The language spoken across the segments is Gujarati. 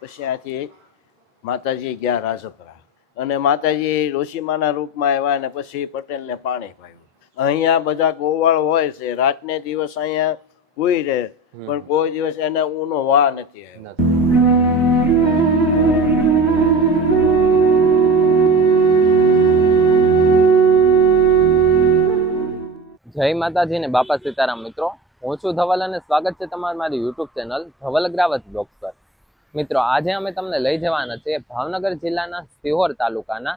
પછી આથી માતાજી ગયા રાજપરા. અને માતાજી ઋષિમાના રૂપમાં આવ્યા અને પછી પટેલને પાણી પાયું. અહીંયા બધા ગોવાળ હોય છે રાતને દિવસ અહીંયા હુઈ રહે પણ કોઈ દિવસ એને ઊનો વા નથી આવ્યો. જય માતાજી ને બાપા સીતારામ મિત્રો. હું છું ધવલ અને સ્વાગત છે તમારું મારી YouTube channel Dhaval Gravat blog પર. મિત્રો, આજે અમે તમને લઈ જવાના છે ભાવનગર જિલ્લાના સિહોર તાલુકાના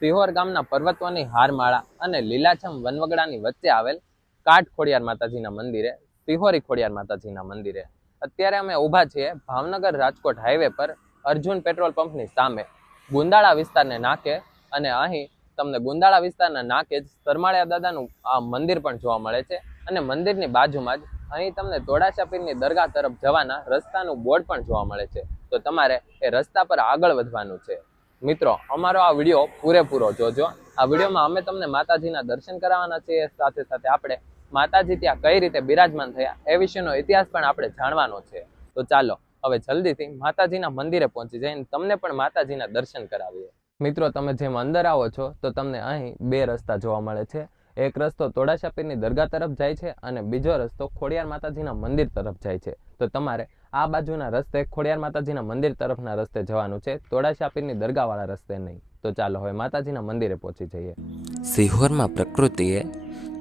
સિહોર ગામના પર્વતોની હારમાળા અને લીલાછમ વનવગડાની વચ્ચે આવેલ કાઠ ખોડિયાર માતાજીના મંદિરે, સિહોરી ખોડિયાર માતાજીના મંદિરે. અત્યારે અમે ઊભા છીએ ભાવનગર રાજકોટ હાઈવે પર અર્જુન પેટ્રોલ પંપની સામે. ગુંદાળા વિસ્તારને નાકે અને અહીં તમને ગુંદાળા વિસ્તારના નાકે જ સરમાળિયા દાદાનું આ મંદિર પણ જોવા મળે છે અને મંદિરની બાજુમાં જ અહીં તમને તોડાશા પીરની દરગાહ તરફ જવાના રસ્તાનું બોર્ડ પણ જોવા મળે છે. તો તમારે એ રસ્તા પર આગળ વધવાનું છે. મિત્રો, અમારો આ વીડિયો પૂરેપૂરો જોજો. આ વિડીયોમાં અમે તમને માતાજીના દર્શન કરાવવાના છીએ. સાથે સાથે આપણે માતાજી ત્યાં કઈ રીતે બિરાજમાન થયા એ વિશેનો ઇતિહાસ પણ આપણે જાણવાનો છે. તો ચાલો, હવે જલ્દીથી માતાજીના મંદિરે પહોંચી જઈને તમને પણ માતાજીના દર્શન કરાવીએ. મિત્રો, તમે જેમ અંદર આવો છો, તો તમને અહીં બે રસ્તા જોવા મળે છે. એક રસ્તો તોડાશાપીરની દરગાહ તરફ જાય છે અને બીજો રસ્તો ખોડિયાર માતાજીના મંદિર તરફ જાય છે. તો તમારે આ બાજુના રસ્તે ખોડિયાર માતાજીના મંદિર તરફના રસ્તે જવાનું છે, તોડાશાપીરની દરગાહવાળા રસ્તે નહીં. તો ચાલો હવે માતાજીના મંદિરે પહોંચી જઈએ. સિહોરમાં પ્રકૃતિએ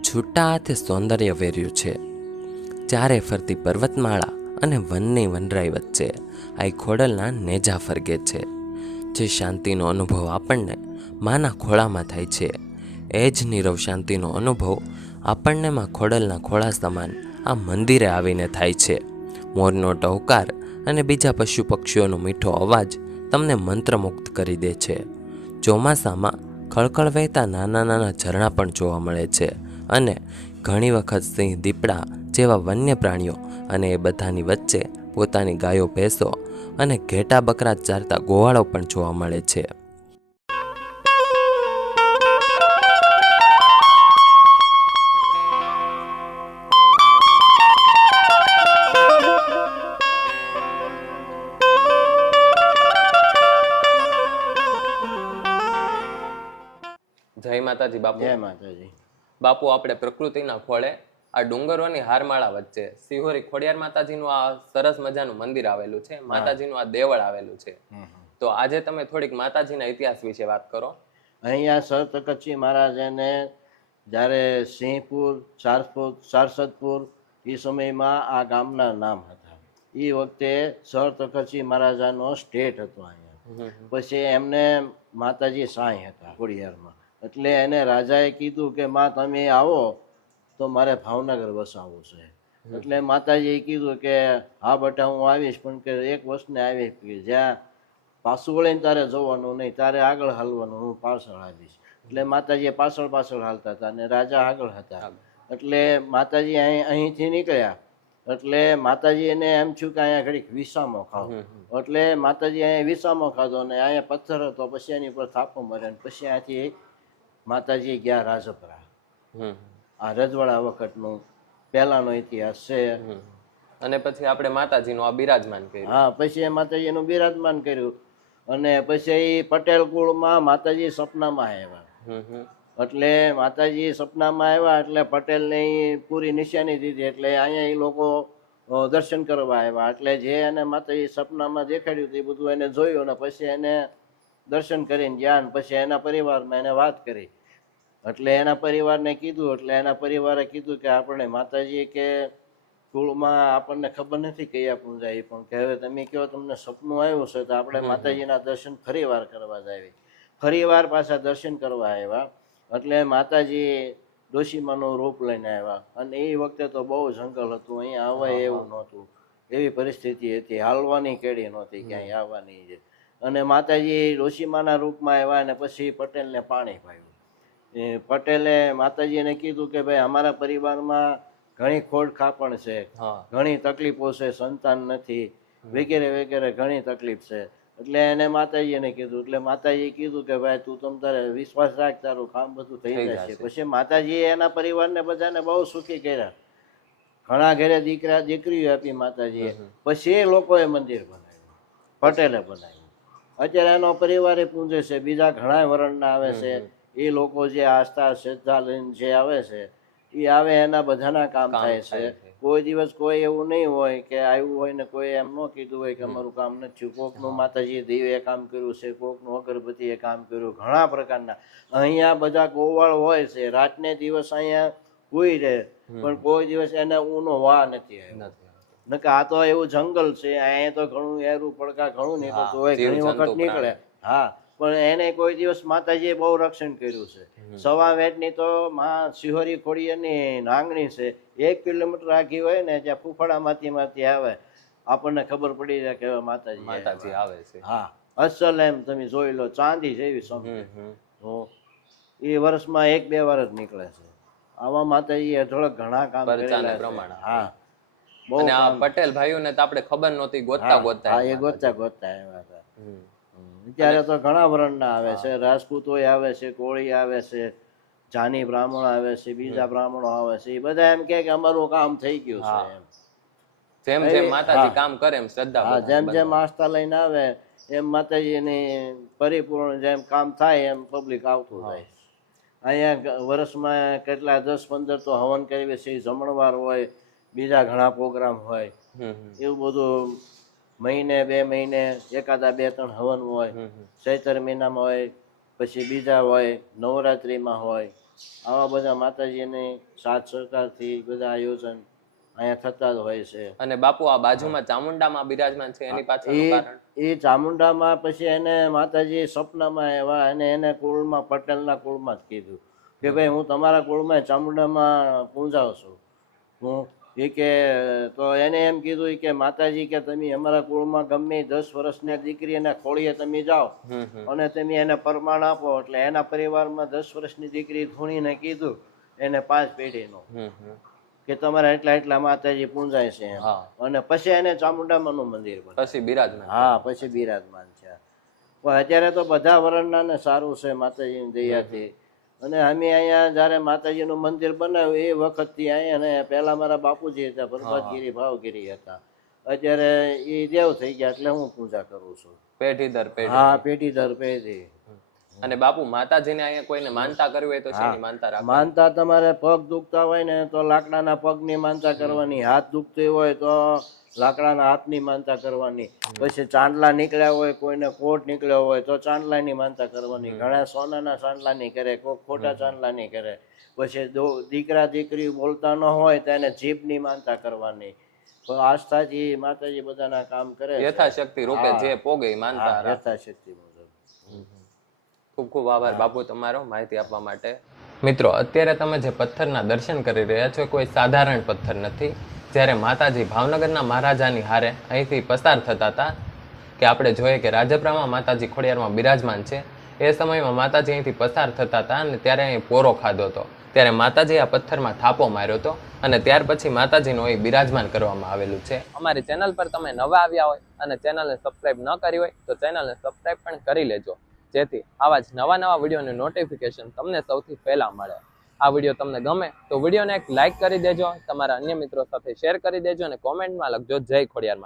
છૂટા હાથે સૌંદર્ય વેર્યું છે. ચારે ફરતી પર્વતમાળા અને વનની વનરાઈ વચ્ચે આ ખોડલના નેજા ફરગે છે. જે શાંતિનો અનુભવ આપણને માના ખોળામાં થાય છે. એ જ નીરવ શાંતિનો અનુભવ આપણને માં ખોડલના ખોળા સમાન આ મંદિરે આવીને થાય છે. મોરનો ટહુકાર અને બીજા પશુ પક્ષીઓનો મીઠો અવાજ તમને મંત્રમુગ્ધ કરી દે છે. ચોમાસામાં ખળખળ વહેતા નાના નાના ઝરણા પણ જોવા મળે છે અને ઘણી વખત સિંહ દીપડા જેવા વન્ય પ્રાણીઓ અને એ બધાની વચ્ચે પોતાની ગાયો ભેંસો અને ઘેટા બકરા ચારતા ગોવાળો પણ જોવા મળે છે. માતાજી બાપુ. જય માતાજી. બાપુ આપણે પ્રકૃતિના ખોળે આ ડુંગરોની હારમાળા વચ્ચે સિહોરી ખોડિયાર માતાજીનું આ સરસ મજાનું મંદિર આવેલું છે. માતાજીનું આ દેવળ આવેલું છે. તો આજે તમે થોડીક માતાજીના ઇતિહાસ વિશે વાત કરો. અહીંયા સર તકતસિંહ મહારાજાને જ્યારે સિંહપુર સારસપુર સારસદપુર એ સમયમાં આ ગામના નામ હતા. એ વખતે સર તકતસિંહ મહારાજાનો સ્ટેટ હતો અહીંયા. પછી એમને માતાજી સાંઈ હતા ખોડિયારમાં. એટલે એને રાજાએ કીધું કે માં તમે આવો તો મારે ભાવનગર વસાવવું છે. એટલે માતાજીએ કીધું કે હા બેટા હું આવીશ પણ કે એક વસ્તુને આવી કે જ્યાં પાછું વળીને તારે જવાનું નહીં તારે આગળ હાલવાનું હું પાછળ આવીશ. એટલે માતાજીએ પાછળ પાછળ હાલતા હતા અને રાજા આગળ હતા. એટલે માતાજી અહીં અહીંથી નીકળ્યા. એટલે માતાજી એને એમ થયું કે અહીંયા ઘડીક વિસામો ખાવ. એટલે માતાજી અહીંયા વિસામો ખાધો અને અહીંયા પથ્થર હતો પછી એની ઉપર થાપો માર્યો અને પછી અહીંયાથી માતાજી ગયા રાજપરા. આ રજવાડા વખતનું પહેલાનો ઇતિહાસ છે. અને પછી આપણે માતાજીનું આ બિરાજમાન કર્યું હા પછી એ માતાજીનું બિરાજમાન કર્યું અને પછી પટેલ કુળમાં માતાજી સપનામાં આવ્યા. એટલે માતાજી સપનામાં આવ્યા એટલે પટેલને પૂરી નિશાની દીધી એટલે અહીંયા એ લોકો દર્શન કરવા આવ્યા એટલે જે એને માતાજી સપનામાં દેખાડ્યું હતું એ બધું એને જોયું અને પછી એને દર્શન કરીને ગયા પછી એના પરિવારમાં એને વાત કરી. એટલે એના પરિવારને કીધું એટલે એના પરિવારે કીધું કે આપણે માતાજીએ કે કુળમાં આપણને ખબર નથી કયા પૂંજાય પણ કે હવે તમે કહો તમને સપનું આવ્યું છે તો આપણે માતાજીના દર્શન ફરી વાર કરવા જાવી ફરી વાર પાછા દર્શન કરવા આવ્યા. એટલે માતાજી ડોશીમાનું રૂપ લઈને આવ્યા. અને એ વખતે તો બહુ જંગલ હતું અહીંયા આવવા એવું નહોતું. એવી પરિસ્થિતિ હતી હાલવાની કેડી નહોતી ક્યાંય આવવાની છે અને માતાજી ઋષિમાના રૂપમાં આવ્યા અને પછી પટેલને પાણી પાયું. પટેલે માતાજીને કીધું કે ભાઈ અમારા પરિવારમાં ઘણી ખોડ ખાપણ છે. ઘણી તકલીફો છે સંતાન નથી. વગેરે વગેરે ઘણી તકલીફ છે. એટલે એને માતાજીને કીધું એટલે માતાજીએ કીધું કે ભાઈ તું તમ તારે વિશ્વાસ રાખ તારું કામ બધું થઈ જશે. જશે. પછી માતાજીએ એના પરિવારને બધાને બહુ સુખી કર્યા. ઘણા ઘરે દીકરા દીકરીઓ આપી માતાજીએ. પછી એ લોકોએ મંદિર બનાવ્યું. પટેલે બનાવ્યું. અત્યારે એનો પરિવાર એ પૂંજે છે બીજા ઘણા વરણના આવે છે. એ લોકો જે આસ્થા શ્રદ્ધા લઈને જે આવે છે એ આવે એના બધાના કામ થાય છે. કોઈ દિવસ કોઈ એવું નહીં હોય કે આવ્યું હોય ને કોઈ એમ ન કીધું હોય કે અમારું કામ નથી કોકનું માતાજી દેવે કામ કર્યું છે કોકનું અગરબત્તીએ કામ કર્યું ઘણા પ્રકારના. અહીંયા બધા ગોવાળ હોય છે રાતને દિવસ અહીંયા કોઈ રહે પણ કોઈ દિવસ એને ઊનો વા નથી આવ્યો. નકે આ તો એવું જંગલ છે અહીંયા તો ઘણું એરું પડકા ઘણું નીકળતું હોય ઘણી વખત નીકળે. હા પણ એને કોઈ દિવસ માતાજીએ બહુ રક્ષણ કર્યું છે. સવા વેટની તો માં સિહોરી ખોડિયાની નાંગણી છે. એક કિલોમીટર આખી હોય ને ત્યાં ફૂફાડામાંથી માંથી આવે. આપણને ખબર પડી જાય કે માતાજી માતાજી આવે છે. હા અસલ એમ તમે જોઈ લો ચાંદી જેવી સમજો તો એ વર્ષમાં એક બે વાર જ નીકળે છે. આવા માતાજી અઢળક ઘણા કામ કરેલા પ્રમાણે. હા. અને આ પટેલ ભાઈઓને તો આપણે ખબર નહોતી ગોતતા ગોતતા હા એ ગોતતા ગોતતા આવ્યા હતા. ત્યારે તો ઘણા વર્ણના આવે છે. રાજપૂતોય આવે છે કોળી આવે છે જાની બ્રાહ્મણ આવે છે બીજા બ્રાહ્મણો આવે છે. એ બધા એમ કે અમારું કામ થઈ ગયું છે એમ. જેમ જેમ માતાજી કામ કરે એમ શ્રદ્ધા હા જેમ જેમ આસ્થા લઈને આવે એમ માતાજીની પરિપૂર્ણ જેમ કામ થાય એમ પબ્લિક આવતું જાય અહીંયા વર્ષમાં કેટલા દસ પંદર તો હવન કરીએ છીએ જમણવાર હોય બીજા ઘણા પ્રોગ્રામ હોય. એવું બધું મહિને બે મહિને એકાદા બે ત્રણ હવન હોય. ચૈતર મહિનામાં હોય પછી બીજા હોય નવરાત્રિમાં હોય. આવા બધા માતાજીની સાથ સહકારથી બધા આયોજન અહીંયા થતા જ હોય છે. અને બાપુ આ બાજુમાં ચામુંડામાં બિરાજમાન છે એની પાછળનું કારણ? એ ચામુંડામાં પછી એને માતાજી સપનામાં એવા અને એને કુળમાં પટેલના કુળમાં જ કીધું કે ભાઈ હું તમારા કુળમાં ચામુંડામાં પૂંજાવ છું. હું એ કે તો એને એમ કીધું કે માતાજી કે તમે અમારા કુળમાં ગમે દસ વર્ષની દીકરી એના ખોળીએ તમે જાઓ અને તમે એને પ્રમાણ આપો. એટલે એના પરિવારમાં દસ વર્ષની દીકરી ધૂણીને કીધું એને પાંચ પેઢીનો. કે તમારા એટલા એટલા માતાજી પૂંજાય છે અને પછી એને ચામુંડામાનું મંદિર બનાવ્યું. પછી બિરાજમાન હા પછી બિરાજમાન છે પણ અત્યારે તો બધા વર્ણના ને સારું છે માતાજીની દયાથી. અને અમે અહીંયા જ્યારે માતાજીનું મંદિર બનાવ્યું એ વખતથી અહીંયા પહેલા મારા બાપુજી હતા પરબતગીરી ભાવગીરી હતા. અત્યારે એ દેવ થઈ ગયા એટલે હું પૂજા કરું છું. પેઢી દર પેઢી. હા પેઢી દર પેઢી. અને બાપુ માતાજીને અહીંયા કોઈને માનતા કરવી હોય તો શેની માનતા રાખો? માનતા તમારે પગ દુખતા હોય ને તો લાકડાના પગની માનતા કરવાની. હાથ દુખતી હોય તો લાકડાના હાથની માનતા કરવાની. પછી ચાંદલા નીકળ્યા હોય કોઈને કોટ નીકળ્યો હોય તો ચાંદલાની માનતા કરવાની. ઘણા સોનાના ચાંદલાની કરે કોઈ ખોટા ચાંદલાની કરે. પછી દીકરા દીકરી બોલતા ન હોય તો એને જીભની માનતા કરવાની. આસ્થાથી માતાજી બધાના કામ કરે યથાશક્તિ રૂપે જે પોગે માનતા યથાશક્તિ મુજબ. ખૂબ ખૂબ આભાર બાપુ તમારો માહિતી આપવા માટે. મિત્રો અત્યારે તમે જે પથ્થરના દર્શન કરી રહ્યા છો કોઈ સાધારણ પથ્થર નથી. જ્યારે માતાજી ભાવનગરના મહારાજાની હારે અહીંથી પસાર થતા હતા કે આપણે જોઈએ કે રાજપરામાં માતાજી ખોડિયારમાં બિરાજમાન છે. એ સમયમાં માતાજી અહીંથી પસાર થતા હતા અને ત્યારે અહીં પોરો ખાધો હતો. ત્યારે માતાજી આ પથ્થરમાં થાપો માર્યો હતો અને ત્યાર પછી માતાજીનું અહીં બિરાજમાન કરવામાં આવેલું છે. અમારી ચેનલ પર તમે નવા આવ્યા હોય અને ચેનલને સબસ્ક્રાઈબ ન કરી હોય તો ચેનલને સબસ્ક્રાઈબ પણ કરી લેજો. જેથી આવા જ નવા નવા વિડીયોની નોટિફિકેશન તમને સૌથી પહેલાં મળે. આ વીડિયો તમને ગમે તો વિડીયોને એક લાઇક કરી દેજો, તમારા અન્ય મિત્રો સાથે શેર કરી દેજો અને કોમેન્ટમાં લખજો જય ખોડિયાર